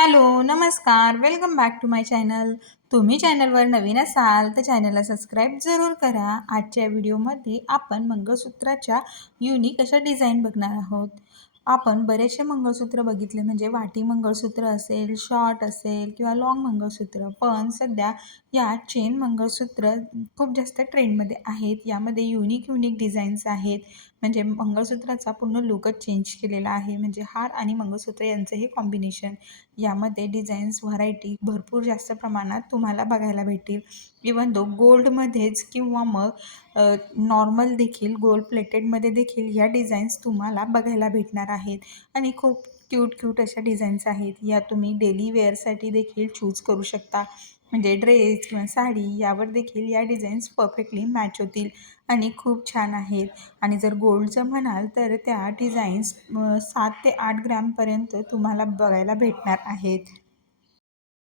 Hello नमस्कार. Welcome back to my channel तुम्ही चॅनलवर नवीन असाल तर चॅनलला सबस्क्राईब जरूर करा. आजच्या व्हिडिओमध्ये आपण मंगळसूत्राच्या युनिक अशा डिझाईन बघणार आहोत. आपण बरेचसे मंगळसूत्र बघितले म्हणजे वाटी मंगळसूत्र असेल शॉर्ट असेल किंवा लॉंग मंगळसूत्र. पण सध्या या चेन मंगळसूत्र खूप जास्त ट्रेंडमध्ये आहेत. यामध्ये युनिक युनिक डिझाईन्स आहेत. म्हणजे मंगळसूत्राचा पूर्ण लुकच चेंज केलेला आहे. म्हणजे हार आणि मंगळसूत्र यांचं हे कॉम्बिनेशन यामध्ये डिझाईन्स व्हरायटी भरपूर जास्त प्रमाणात तुम्हाला बघायला भेटतील. इवन दो गोल्डमध्येच किंवा मग नॉर्मल देखील गोल्ड प्लेटेडमध्ये देखील या डिझाईन्स तुम्हाला बघायला भेटणार आहे आहेत. आणि खूप क्यूट क्यूट अशा डिझाईन्स आहेत. या तुम्ही डेली वेअरसाठी देखील चूज करू शकता. म्हणजे ड्रेस किंवा साडी यावर देखील या डिझाईन्स परफेक्टली मॅच होतील. आणि खूप छान आहेत. आणि जर गोल्डचं म्हणाल तर त्या डिझाईन्स सात ते आठ ग्रॅमपर्यंत तुम्हाला बघायला भेटणार आहेत.